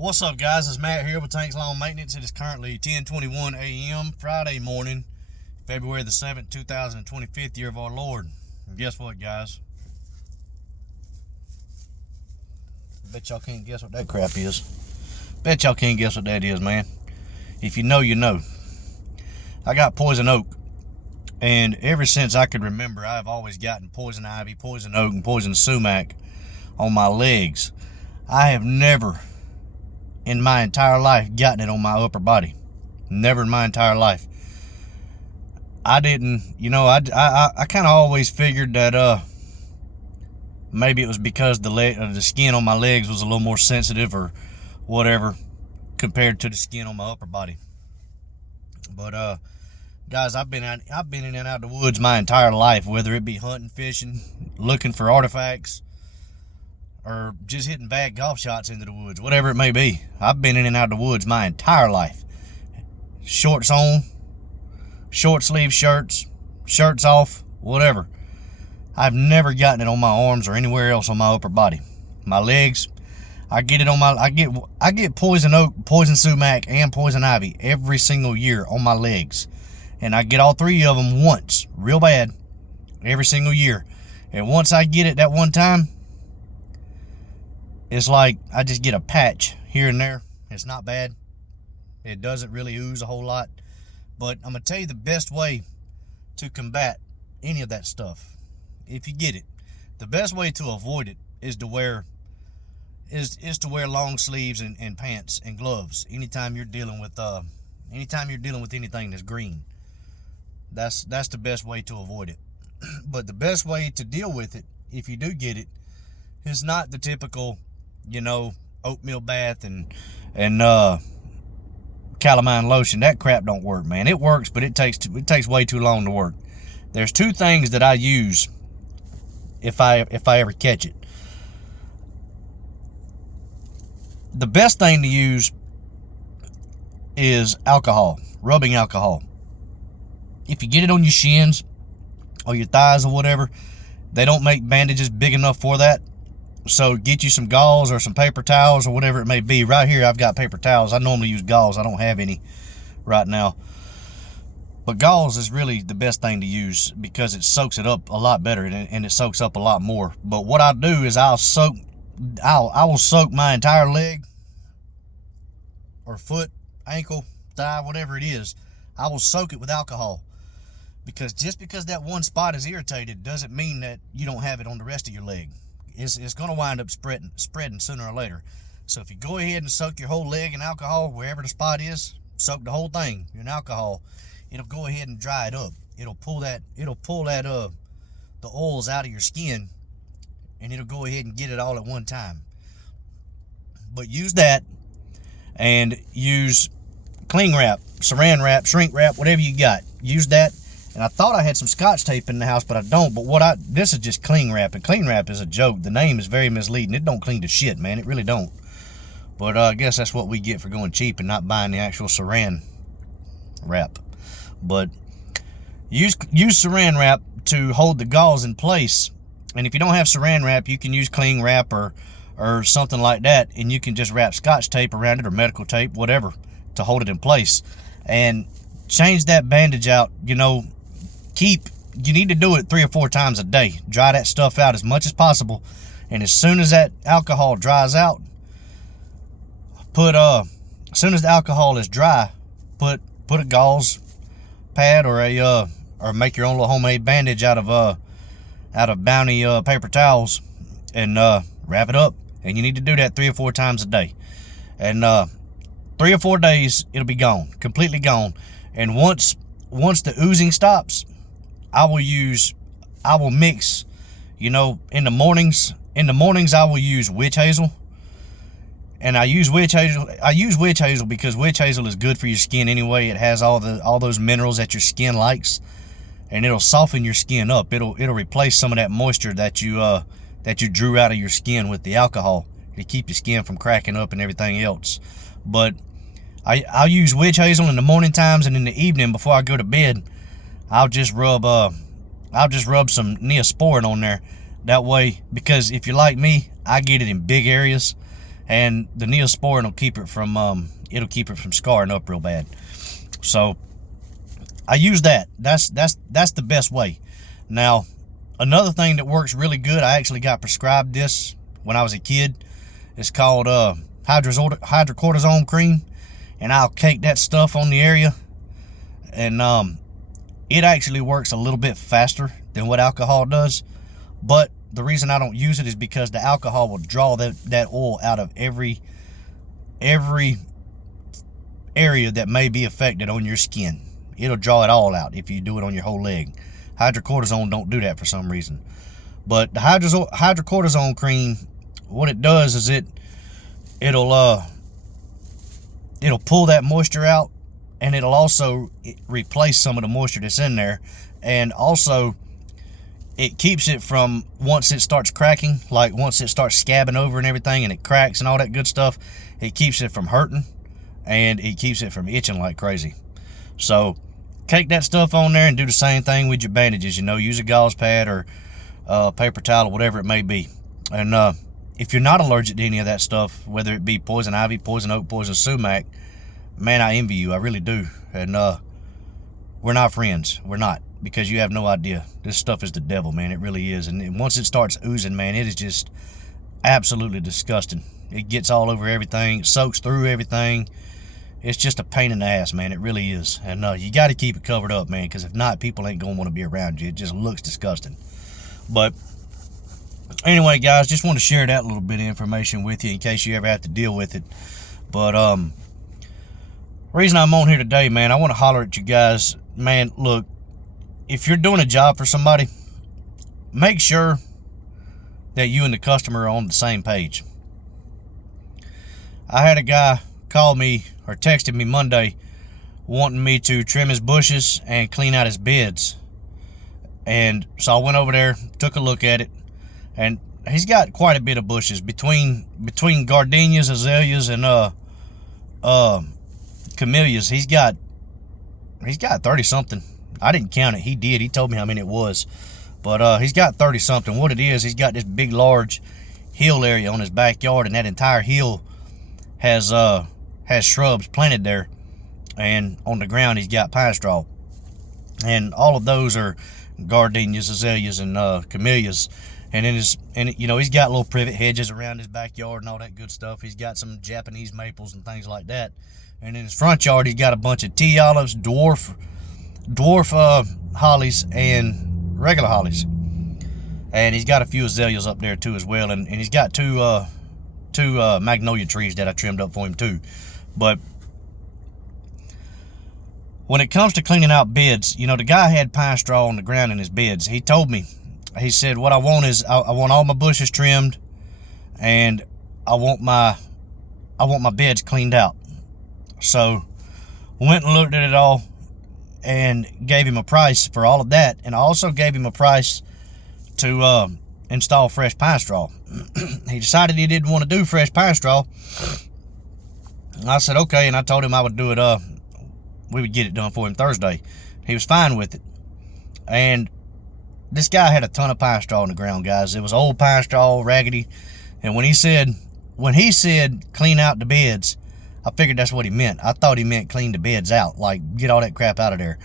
What's up, guys? It's Matt here with Tanks Lawn Maintenance. It is currently 10:21 a.m. Friday morning, February the 7th, 2025th year of our Lord. And guess what, guys? Bet y'all can't guess what that crap is. Bet y'all can't guess what that is, man. If you know, you know. I got poison oak. And ever since I could remember, I've always gotten poison ivy, poison oak, and poison sumac on my legs. I have never in my entire life gotten it on my upper body. Never in my entire life. I didn't, I kind of always figured that maybe it was because the skin on my legs was a little more sensitive or whatever compared to the skin on my upper body. But guys, I've been in and out of the woods my entire life, whether it be hunting, fishing, looking for artifacts, or just hitting bad golf shots into the woods, whatever it may be. I've been in and out of the woods my entire life. Shorts on, short sleeve shirts, shirts off, whatever. I've never gotten it on my arms or anywhere else on my upper body. My legs, I get poison oak, poison sumac, and poison ivy every single year on my legs. And I get all three of them once, real bad, every single year. And once I get it that one time, it's like I just get a patch here and there. It's not bad. It doesn't really ooze a whole lot. But I'm going to tell you the best way to combat any of that stuff. If you get it, the best way to avoid it is to wear long sleeves and pants and gloves anytime you're dealing with anything that's green. That's the best way to avoid it. But the best way to deal with it, if you do get it, is not the typical, oatmeal bath and calamine lotion. That crap don't work, man. It works, but it takes way too long to work. There's two things that I use if I ever catch it. The best thing to use is alcohol, rubbing alcohol. If you get it on your shins or your thighs or whatever, they don't make bandages big enough for that. So get you some gauze or some paper towels or whatever it may be. Right here I've got paper towels. I normally use gauze. I don't have any right now. But gauze is really the best thing to use because it soaks it up a lot better and it soaks up a lot more. But what I do is I will soak my entire leg or foot, ankle, thigh, whatever it is. I will soak it with alcohol. Because just because that one spot is irritated doesn't mean that you don't have it on the rest of your leg. It's going to wind up spreading sooner or later. So if you go ahead and soak your whole leg in alcohol, wherever the spot is, soak the whole thing in alcohol. It'll go ahead and dry it up. It'll pull the oils out of your skin, and it'll go ahead and get it all at one time. But use that, and use cling wrap, saran wrap, shrink wrap, whatever you got. Use that. And I thought I had some Scotch tape in the house, but I don't. But this is just cling wrap, and cling wrap is a joke. The name is very misleading. It don't cling to shit, man. It really don't. But I guess that's what we get for going cheap and not buying the actual saran wrap. But use saran wrap to hold the gauze in place. And if you don't have saran wrap, you can use cling wrap or something like that, and you can just wrap Scotch tape around it or medical tape, whatever, to hold it in place. And change that bandage out, you need to do it 3 or 4 times a day. Dry that stuff out as much as possible. And as soon as that alcohol dries out, as soon as the alcohol is dry, put a gauze pad or make your own little homemade bandage out of Bounty paper towels and wrap it up. And you need to do that 3 or 4 times a day. And 3 or 4 days, it'll be gone, completely gone. And once the oozing stops, I will mix, in the mornings. In the mornings, I will use witch hazel. And I use witch hazel because witch hazel is good for your skin anyway. It has all those minerals that your skin likes, and it'll soften your skin up. It'll replace some of that moisture that you drew out of your skin with the alcohol to keep your skin from cracking up and everything else. But I'll use witch hazel in the morning times, and in the evening before I go to bed, I'll just rub some Neosporin on there. That way, because if you're like me, I get it in big areas, and the Neosporin will keep it from scarring up real bad. So I use that. That's the best way. Now, another thing that works really good, I actually got prescribed this when I was a kid. It's called hydrocortisone cream, and I'll cake that stuff on the area, and it actually works a little bit faster than what alcohol does. But the reason I don't use it is because the alcohol will draw that oil out of every area that may be affected on your skin. It'll draw it all out if you do it on your whole leg. Hydrocortisone don't do that for some reason. But the hydrocortisone cream, what it does is it'll pull that moisture out, and it'll also replace some of the moisture that's in there. And also, it keeps it from, once it starts cracking, like once it starts scabbing over and everything, and it cracks and all that good stuff, it keeps it from hurting, and it keeps it from itching like crazy. So cake that stuff on there and do the same thing with your bandages. Use a gauze pad or paper towel or whatever it may be. And if you're not allergic to any of that stuff, whether it be poison ivy, poison oak, poison sumac, man, I envy you. I really do. And we're not friends. We're not, because you have no idea. This stuff is the devil, man. It really is. And once it starts oozing, man, it is just absolutely disgusting. It gets all over everything. It soaks through everything. It's just a pain in the ass, man. It really is. And you got to keep it covered up, man, because if not, people ain't going to want to be around you. It just looks disgusting. But anyway, guys, just want to share that little bit of information with you in case you ever have to deal with it. But reason I'm on here today, man, I want to holler at you guys. Man, look, if you're doing a job for somebody, make sure that you and the customer are on the same page. I had a guy call me or texted me Monday wanting me to trim his bushes and clean out his beds. And so I went over there, took a look at it, and he's got quite a bit of bushes between gardenias, azaleas, and camellias. He's got 30 something. I didn't count it. He did. He told me how many it was. But he's got 30 something. What it is, he's got this big large hill area on his backyard, and that entire hill has shrubs planted there, and on the ground he's got pine straw, and all of those are gardenias, azaleas, and camellias. And he's got little privet hedges around his backyard and all that good stuff. He's got some Japanese maples and things like that. And in his front yard, he's got a bunch of tea olives, dwarf hollies, and regular hollies. And he's got a few azaleas up there too as well. And he's got two magnolia trees that I trimmed up for him too. But when it comes to cleaning out beds, the guy had pine straw on the ground in his beds. He told me, he said, what I want is I want all my bushes trimmed, and I want my beds cleaned out. So went and looked at it all and gave him a price for all of that, and I also gave him a price to install fresh pine straw. He decided he didn't want to do fresh pine straw. I said okay, and I told him I would do it, we would get it done for him Thursday. He was fine with it. And this guy had a ton of pine straw on the ground, guys. It was old pine straw, raggedy. And when he said clean out the beds, I figured that's what he meant. I thought he meant clean the beds out, like get all that crap out of there.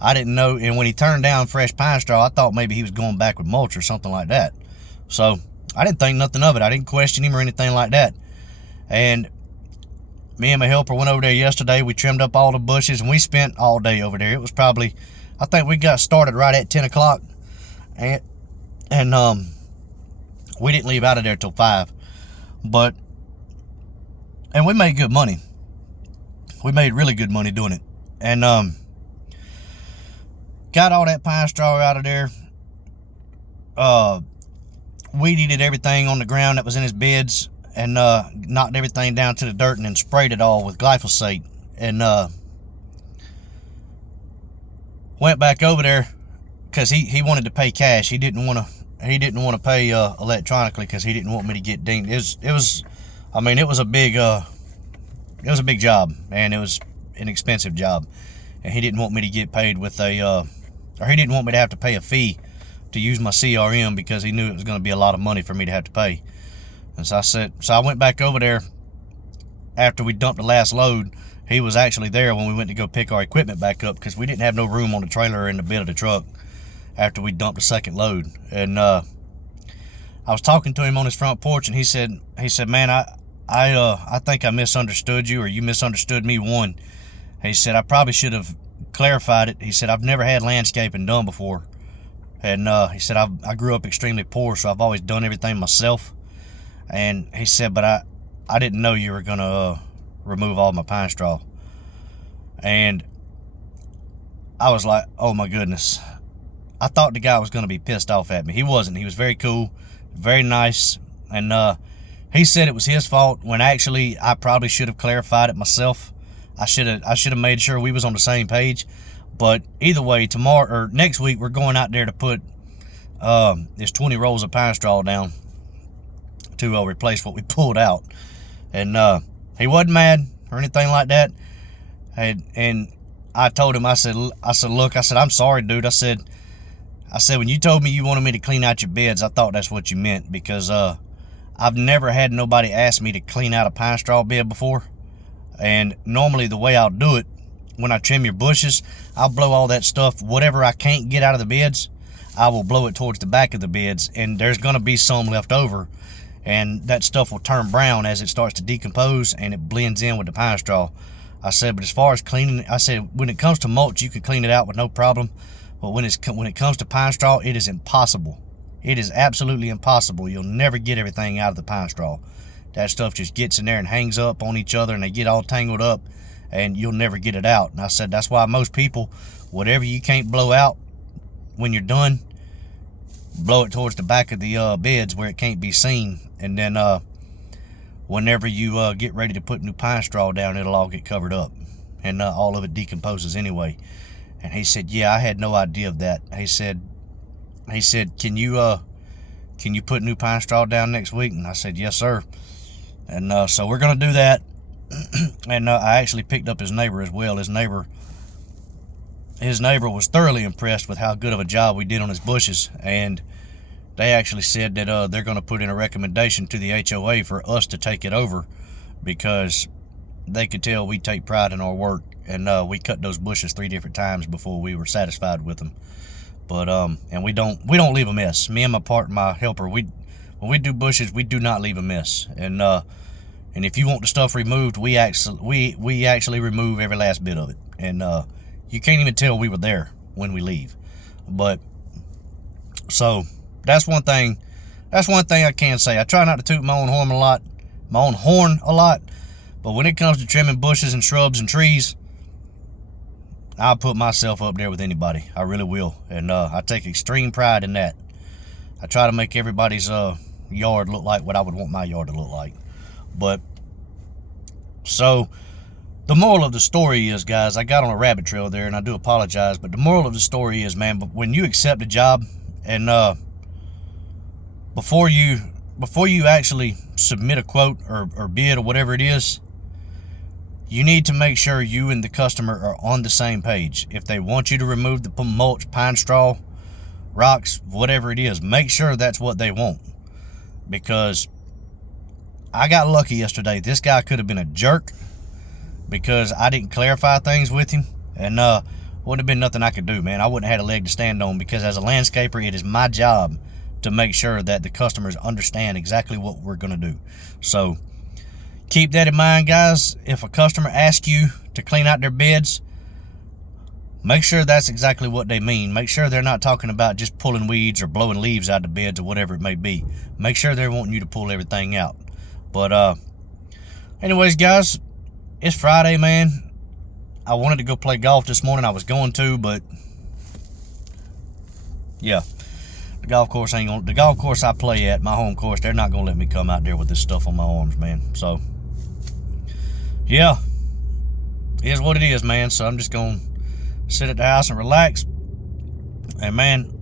I didn't know. And when he turned down fresh pine straw, I thought maybe he was going back with mulch or something like that. So I didn't think nothing of it. I didn't question him or anything like that. And me and my helper went over there yesterday. We trimmed up all the bushes, and we spent all day over there. It was probably, I think we got started right at 10 o'clock. And we didn't leave out of there till 5. And we made good money. We made really good money doing it. And got all that pine straw out of there. Weed eated everything on the ground that was in his beds, and knocked everything down to the dirt, and then sprayed it all with glyphosate. And went back over there because he wanted to pay cash. He didn't want to pay electronically because he didn't want me to get dinged. It was a big job, and it was an expensive job, and he didn't want me to get paid with or he didn't want me to have to pay a fee to use my CRM, because he knew it was going to be a lot of money for me to have to pay. And so I went back over there after we dumped the last load, he was actually there when we went to go pick our equipment back up, because we didn't have no room on the trailer or in the bed of the truck after we dumped the second load. And I was talking to him on his front porch, and he said, man, I think I misunderstood you, or you misunderstood me. One, he said, I probably should have clarified it. He said, I've never had landscaping done before. And he said, I grew up extremely poor, so I've always done everything myself. And he said, but I didn't know you were going to remove all my pine straw. And I was like, oh my goodness. I thought the guy was going to be pissed off at me. He wasn't. He was very cool, very nice. And he said it was his fault, when actually I probably should have clarified it myself. I should have made sure we was on the same page. But either way, tomorrow or next week, we're going out there to put this 20 rolls of pine straw down to replace what we pulled out. And he wasn't mad or anything like that. And I told him, I said, look, I said, I'm sorry, dude. I said, when you told me you wanted me to clean out your beds, I thought that's what you meant, because I've never had nobody ask me to clean out a pine straw bed before. And normally the way I'll do it, when I trim your bushes, I'll blow all that stuff, whatever I can't get out of the beds, I will blow it towards the back of the beds, and there's going to be some left over, and that stuff will turn brown as it starts to decompose, and it blends in with the pine straw. I said, but as far as cleaning, I said, when it comes to mulch, you can clean it out with no problem, but when it comes to pine straw, it is impossible. It is absolutely impossible. You'll never get everything out of the pine straw. That stuff just gets in there and hangs up on each other, and they get all tangled up, and you'll never get it out. And I said, that's why most people, whatever you can't blow out when you're done, blow it towards the back of the beds where it can't be seen. And then whenever you get ready to put new pine straw down, it'll all get covered up, and all of it decomposes anyway. And he said, yeah, I had no idea of that. He said, can you put new pine straw down next week? And I said, yes, sir. And so we're going to do that. And I actually picked up his neighbor as well. His neighbor was thoroughly impressed with how good of a job we did on his bushes, and they actually said that they're going to put in a recommendation to the HOA for us to take it over, because they could tell we take pride in our work, and we cut those bushes 3 different times before we were satisfied with them. But and we don't leave a mess. Me and my helper, when we do bushes, we do not leave a mess. And if you want the stuff removed, we actually remove every last bit of it. And you can't even tell we were there when we leave. But so that's one thing I can say. I try not to toot my own horn a lot. But when it comes to trimming bushes and shrubs and trees, I'll put myself up there with anybody. I really will. And I take extreme pride in that. I try to make everybody's yard look like what I would want my yard to look like. But so the moral of the story is, guys, I got on a rabbit trail there, and I do apologize, but the moral of the story is, man, when you accept a job, and before you actually submit a quote or bid or whatever it is, you need to make sure you and the customer are on the same page. If they want you to remove the mulch, pine straw, rocks, whatever it is, make sure that's what they want. Because I got lucky yesterday. This guy could have been a jerk because I didn't clarify things with him, and wouldn't have been nothing I could do, man. I wouldn't have had a leg to stand on, because as a landscaper, it is my job to make sure that the customers understand exactly what we're going to do. So keep that in mind, guys. If a customer asks you to clean out their beds, make sure that's exactly what they mean. Make sure they're not talking about just pulling weeds or blowing leaves out of the beds or whatever it may be. Make sure they're wanting you to pull everything out. But anyways, guys, it's Friday, man. I wanted to go play golf this morning. I was going to, but yeah, the golf course I play at, my home course, they're not gonna let me come out there with this stuff on my arms, man. So yeah, it is what it is, man. So I'm just gonna sit at the house and relax. And man,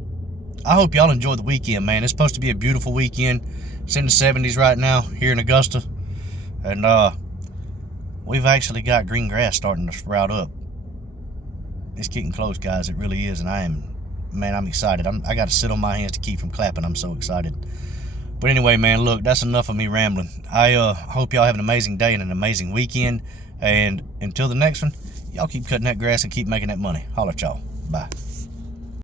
I hope y'all enjoy the weekend, man. It's supposed to be a beautiful weekend. It's in the 70s right now here in Augusta, and we've actually got green grass starting to sprout up. It's getting close, guys. It really is, and I'm excited. I got to sit on my hands to keep from clapping. I'm so excited. But anyway, man, look, that's enough of me rambling. I hope y'all have an amazing day and an amazing weekend. And until the next one, y'all keep cutting that grass and keep making that money. Holler at y'all. Bye.